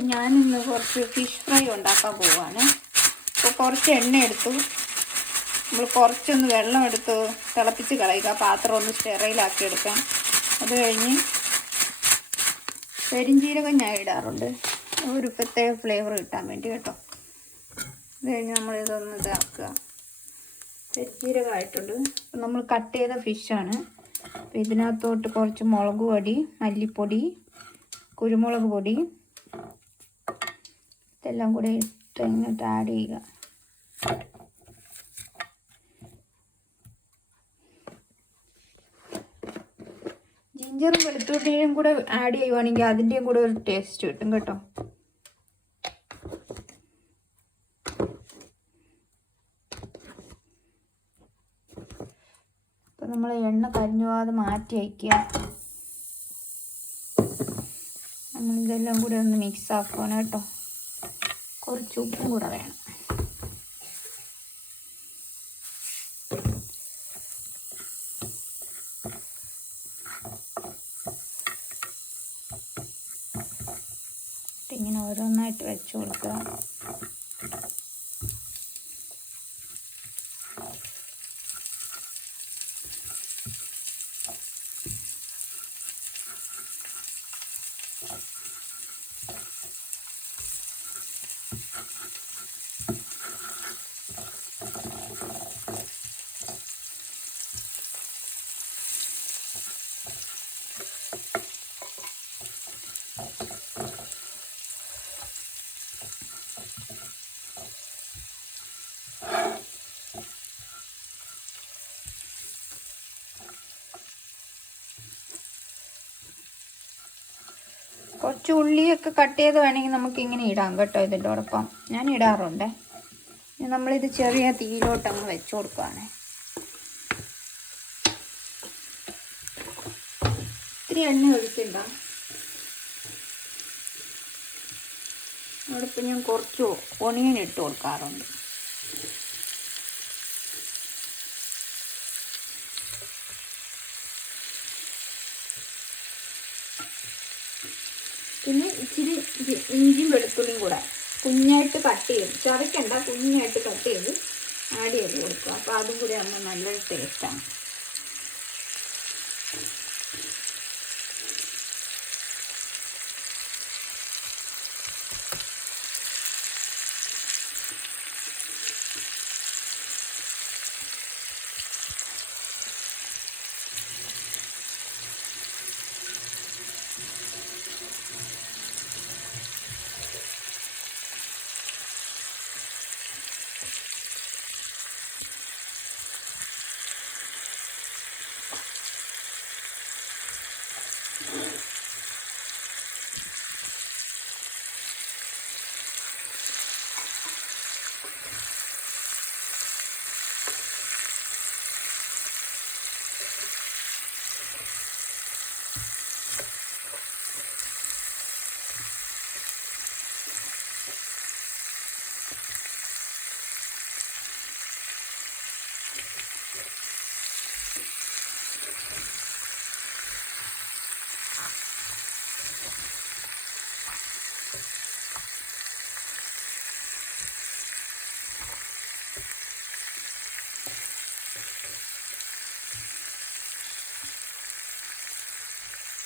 അപ്പം ഇന്ന് കുറച്ച് ഫിഷ് ഫ്രൈ ഉണ്ടാക്കാൻ പോവാണ്. അപ്പോൾ കുറച്ച് എണ്ണ എടുത്തു. നമ്മൾ കുറച്ചൊന്ന് വെള്ളം എടുത്ത് തിളപ്പിച്ച് കളയുക. പാത്രം ഒന്ന് സ്റ്റെറയിലാക്കി എടുക്കാം. അത് കഴിഞ്ഞ് പെരിഞ്ചീരകം ഞാൻ ഇടാറുണ്ട്. ഒരു പ്രത്യേക ഫ്ലേവർ കിട്ടാൻ വേണ്ടി കേട്ടോ. അത് കഴിഞ്ഞ് നമ്മളിതൊന്ന് ഇതാക്കുക. പെരിഞ്ചീരകമായിട്ടുണ്ട് അപ്പം നമ്മൾ കട്ട് ചെയ്ത ഫിഷാണ് അപ്പം ഇതിനകത്തോട്ട് കുറച്ച് മുളക് പൊടി മല്ലിപ്പൊടി കുരുമുളക് പൊടി ഇതെല്ലാം കൂടെ ഇട്ട് ഇങ്ങോട്ട് ആഡ് ചെയ്യുക. ജിഞ്ചറും വെളുത്തുള്ളിയും കൂടെ ആഡ് ചെയ്യുവാണെങ്കിൽ അതിന്റെയും കൂടെ ഒരു ടേസ്റ്റ് കിട്ടും കേട്ടോ. അപ്പം നമ്മൾ എണ്ണ കരിഞ്ഞു പോകാതെ മാറ്റി വയ്ക്കുക. നമ്മളിതെല്ലാം കൂടെ ഒന്ന് മിക്സ് ആക്കണം കേട്ടോ. കുറച്ച് ഉപ്പും കൂടെ വേണം. ഇങ്ങനെ ഓരോന്നായിട്ട് വെച്ച് കൊടുക്കുക. കുറച്ച് ഉള്ളിയൊക്കെ കട്ട് ചെയ്ത് വേണമെങ്കിൽ നമുക്ക് ഇങ്ങനെ ഇടാം കേട്ടോ ഇതിന്റെ ഒപ്പം ഞാൻ ഇടാറുണ്ട്. നമ്മളിത് ചെറിയ തീയിലോട്ട് അങ്ങ് വെച്ചു കൊടുക്കുകയാണ് ഇത്തിരി എണ്ണ ഒഴിച്ചിടാം അവിടെ ഇപ്പം ഞാൻ കുറച്ച് ഒണിയൻ ഇട്ട് കൊടുക്കാറുണ്ട്. പിന്നെ ഇച്ചിരി ഇഞ്ചിയും വെളുത്തുള്ളിയും കൂടെ കുഞ്ഞായിട്ട് കട്ട് ചെയ്ത് ചതയ്ക്കണ്ട കുഞ്ഞായിട്ട് കട്ട് ചെയ്ത് ആഡ് ചെയ്ത് കൊടുക്കുക. അപ്പോൾ അതും കൂടി ആകുമ്പോൾ നല്ല ടേസ്റ്റാണ്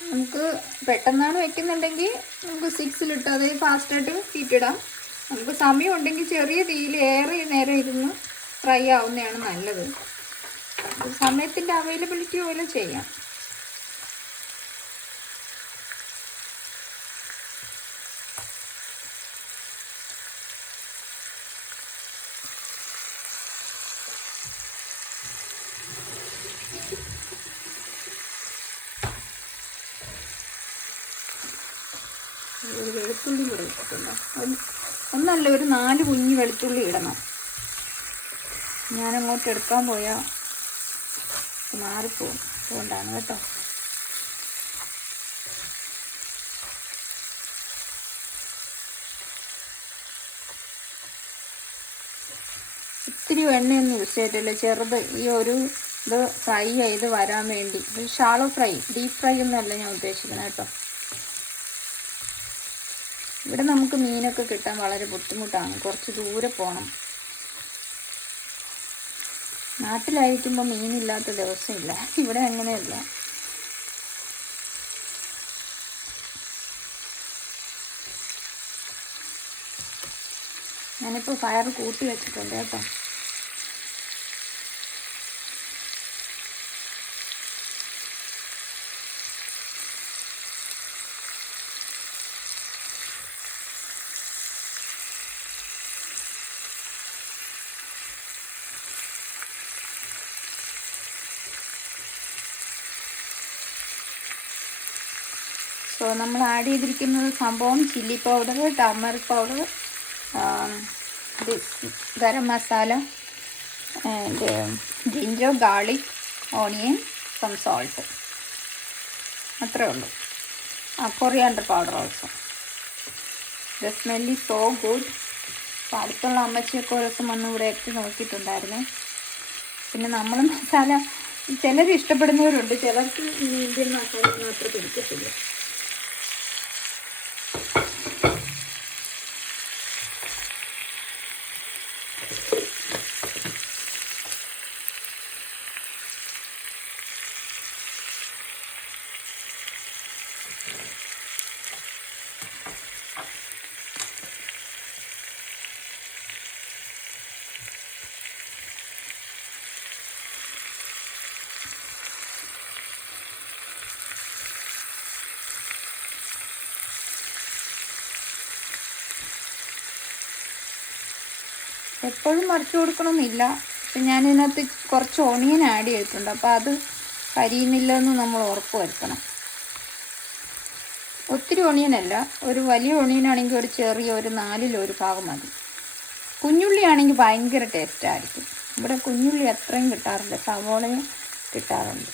നമുക്ക് പെട്ടെന്നാണ് വെക്കുന്നുണ്ടെങ്കിൽ നമുക്ക് സിക്സിലിട്ട് അതായത് ഫാസ്റ്റായിട്ട് ഹീറ്റിടാം നമുക്ക് സമയം ഉണ്ടെങ്കിൽ ചെറിയ തീയിൽ ഏറെ നേരം ഇരുന്ന് ഫ്രൈ ആവുന്നതാണ് നല്ലത്. സമയത്തിന്റെ അവൈലബിലിറ്റി പോലെ ചെയ്യാം. ഒരു വെളുത്തുള്ളി കൂടെ ഇട്ടിട്ടുണ്ടോ. ഒന്നല്ല ഒരു നാല് കുഞ്ഞ് വെളുത്തുള്ളി ഇടണം. ഞാനങ്ങോട്ട് എടുക്കാൻ പോയാൽ മാറിപ്പോവും. അതുകൊണ്ടാണ് കേട്ടോ. ഒത്തിരി എണ്ണയൊന്നും യൂസ് ചെയ്തിട്ടില്ല. ചെറുത് ഈ ഒരു ഇത് ഫ്രൈ ചെയ്ത് വരാൻ വേണ്ടി. ഷാളോ ഫ്രൈ ഡീപ് ഫ്രൈ ഒന്നുമല്ല ഞാൻ ഉദ്ദേശിക്കുന്നത് കേട്ടോ. ഇവിടെ നമുക്ക് മീനൊക്കെ കിട്ടാൻ വളരെ ബുദ്ധിമുട്ടാണ്. കുറച്ച് ദൂരെ പോകണം നാട്ടിലായിരിക്കുമ്പോൾ മീനില്ലാത്ത ദിവസമില്ല. ഇവിടെ അങ്ങനെയല്ല. ഞാനിപ്പോൾ ഫയർ കൂട്ടി വെച്ചിട്ടുണ്ട് കേട്ടോ. സോ നമ്മൾ ആഡ് ചെയ്തിരിക്കുന്നത് സംഭവം chilli powder turmeric powder garam masala ginger garlic onion some salt അത്രേ ഉള്ളൂ. ആ coriander powder also the smelly so good അപ്പോൾ അടുത്തുള്ള അമ്മച്ചിയൊക്കെ ദിവസം വന്ന് ഇവിടെ എത്തി നോക്കിയിട്ടുണ്ടായിരുന്നേ. പിന്നെ നമ്മൾ മസാല ചിലർ ഇഷ്ടപ്പെടുന്നവരുണ്ട്. ചിലർക്ക് ഇന്ത്യൻ മസാല മാത്രം പിടിക്കത്തില്ല എപ്പോഴും മറിച്ച് കൊടുക്കണമെന്നില്ല പക്ഷെ ഞാനിതിനകത്ത് കുറച്ച് ഓണിയൻ ആഡ് ചെയ്തിട്ടുണ്ട്. അപ്പോൾ അത് കരിയുന്നില്ലെന്ന് നമ്മൾ ഉറപ്പ് വരുത്തണം. ഒത്തിരി ഓണിയനല്ല ഒരു വലിയ ഓണിയനാണെങ്കിൽ ഒരു ചെറിയ ഒരു നാലിലൊരു ഭാഗം മതി. കുഞ്ഞുള്ളി ആണെങ്കിൽ ഭയങ്കര ടേസ്റ്റായിരിക്കും ഇവിടെ കുഞ്ഞുള്ളി അത്രയും കിട്ടാറുണ്ട് സവോളയും കിട്ടാറുണ്ട്.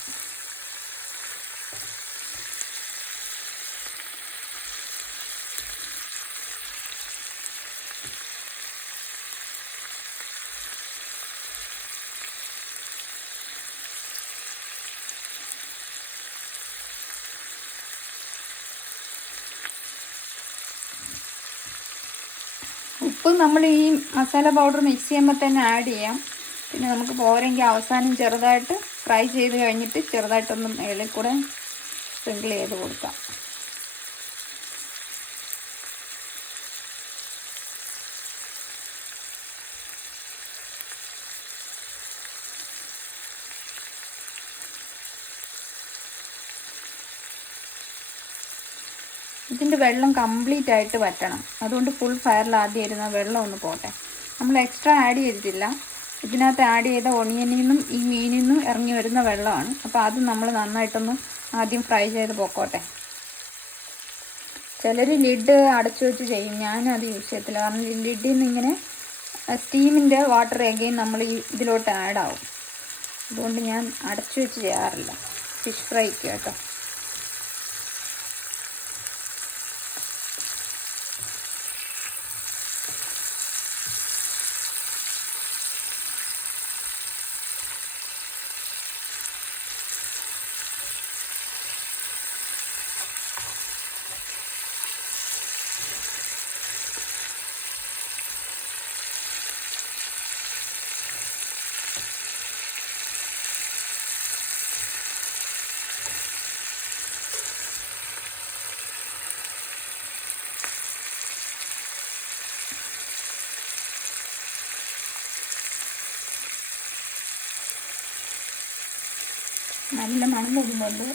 ഉപ്പ് നമ്മൾ ഈ മസാല പൗഡർ മിക്സ് ചെയ്യുമ്പോൾ തന്നെ ആഡ് ചെയ്യാം. പിന്നെ നമുക്ക് പോരെങ്കിൽ അവസാനം ചെറുതായിട്ട് ഫ്രൈ ചെയ്ത് കഴിഞ്ഞിട്ട് ചെറുതായിട്ടൊന്ന് മേളിൽ കൂടെ സ്പ്രിങ്കിൾ ചെയ്ത് കൊടുക്കാം. ഇതിന്റെ വെള്ളം കംപ്ലീറ്റ് ആയിട്ട് വറ്റണം. അതുകൊണ്ട് ഫുൾ ഫയറിൽ ആദ്യം ഇരുന്ന വെള്ളം ഒന്ന് പോട്ടെ. നമ്മൾ എക്സ്ട്രാ ആഡ് ചെയ്തിട്ടില്ല. ഇതിനകത്ത് ആഡ് ചെയ്ത ഒണിയനിൽ നിന്നും ഈ മീനിൽ നിന്നും ഇറങ്ങി വരുന്ന വെള്ളമാണ്. അപ്പോൾ അത് നമ്മൾ നന്നായിട്ടൊന്ന് ആദ്യം ഫ്രൈ ചെയ്ത് പൊക്കോട്ടെ. ചിലർ ലിഡ് അടച്ചു വെച്ച് ചെയ്യും. ഞാനത് യൂസ് ചെയ്യത്തില്ല. കാരണം ലിഡിൽ നിന്ന് ഇങ്ങനെ സ്റ്റീമിന്റെ വാട്ടർ എഗെയിൻ നമ്മൾ ഈ ഇതിലോട്ട് ആഡ് ആവും. അതുകൊണ്ട് ഞാൻ അടച്ചു വെച്ച് ചെയ്യാറില്ല. ഫിഷ് ഫ്രൈക്ക് കേട്ടോ. നല്ല മണം വരുന്നുണ്ട്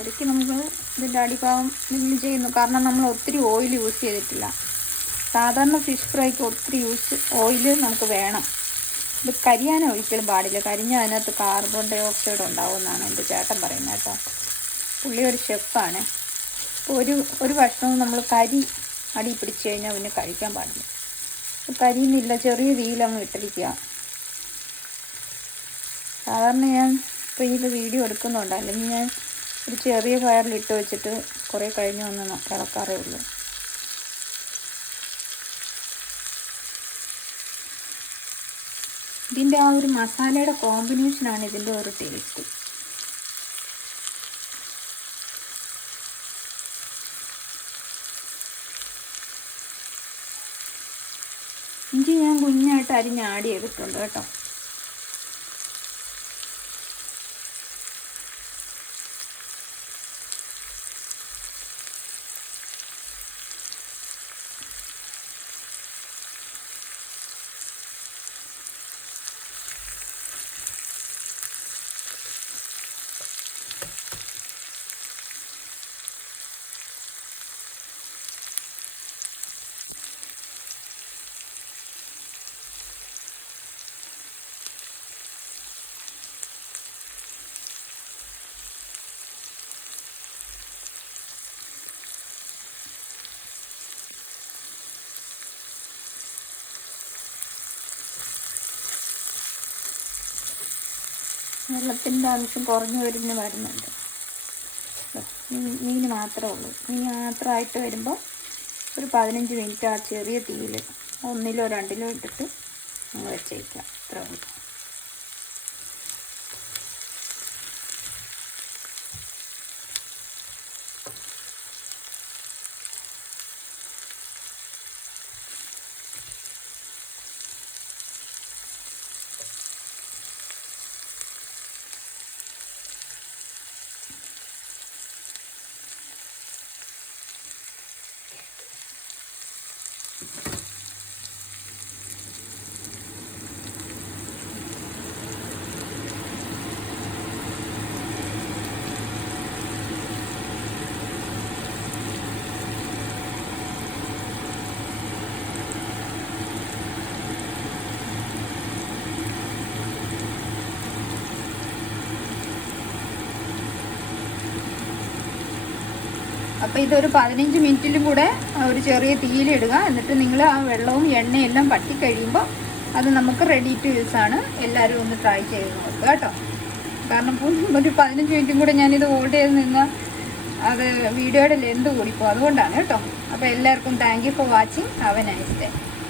ഇടയ്ക്ക് നമുക്ക് ഇതിന്റെ അടിഭാഗം ഇതിൽ ചെയ്യുന്നു. കാരണം നമ്മൾ ഒത്തിരി ഓയിൽ യൂസ് ചെയ്തിട്ടില്ല. സാധാരണ ഫിഷ് ഫ്രൈക്ക് ഒത്തിരി യൂസ് ഓയിൽ നമുക്ക് വേണം. ഇത് കരിയാൻ ഒരിക്കലും പാടില്ല. കരിഞ്ഞ അതിനകത്ത് കാർബൺ ഡൈ ഓക്സൈഡ് ഉണ്ടാവുമെന്നാണ് എന്റെ ചേട്ടൻ പറയുന്നത് കേട്ടോ. പുള്ളി ഒരു ഷെഫാണ് അപ്പോൾ ഒരു ഒരു ഭക്ഷണവും നമ്മൾ കരി അടി പിടിച്ച് കഴിഞ്ഞാൽ പിന്നെ കഴിക്കാൻ പാടില്ല. കരിയുന്നില്ല. ചെറിയ തീയിലങ്ങ് ഇട്ടിരിക്കുക സാധാരണ ഞാൻ ഇപ്പോൾ ഇത് വീഡിയോ എടുക്കുന്നുണ്ട്. അല്ലെങ്കിൽ ഞാൻ ഒരു ചെറിയ ഫയറിൽ ഇട്ട് വെച്ചിട്ട് കുറേ കഴിഞ്ഞ് വന്ന് ഇളക്കാറേ ഉള്ളൂ. ഇതിന്റെ ആ ഒരു മസാലയുടെ കോമ്പിനേഷനാണ് ഇതിന്റെ ഒരു ടേസ്റ്റ്. ഇഞ്ചി ഞാൻ കുഞ്ഞായിട്ട് അരിഞ്ഞ് ആഡ് ചെയ്തിട്ടുണ്ട് കേട്ടോ. വെള്ളത്തിന്റെ അംശം കുറഞ്ഞു വരുന്ന വരുന്നുണ്ട്. മീൻ മാത്രമേ ഉള്ളൂ. മീൻ മാത്രമായിട്ട് വരുമ്പോൾ ഒരു പതിനഞ്ച് മിനിറ്റ് ആ ചെറിയ തീയിൽ ഒന്നിലോ രണ്ടിലോ ഇട്ടിട്ട് നമ്മൾ വെച്ചേക്കാം അത്രേ അപ്പോൾ ഇതൊരു പതിനഞ്ച് മിനിറ്റിലും കൂടെ ഒരു ചെറിയ തീയിലിടുക എന്നിട്ട് നിങ്ങൾ ആ വെള്ളവും എണ്ണയും എല്ലാം പറ്റി കഴിയുമ്പോൾ അത് നമുക്ക് റെഡി ടു യൂസ് ആണ്. എല്ലാവരും ഒന്ന് ട്രൈ ചെയ്ത് നോക്കുക കേട്ടോ. കാരണം ഒരു പതിനഞ്ച് മിനിറ്റും കൂടെ ഞാനിത് ഹോൾഡ് ചെയ്ത് നിന്ന് അത് വീഡിയോയുടെ ലെന്ത് കൂടിപ്പോൾ അതുകൊണ്ടാണ് കേട്ടോ. അപ്പോൾ എല്ലാവർക്കും thank you for watching have a nice day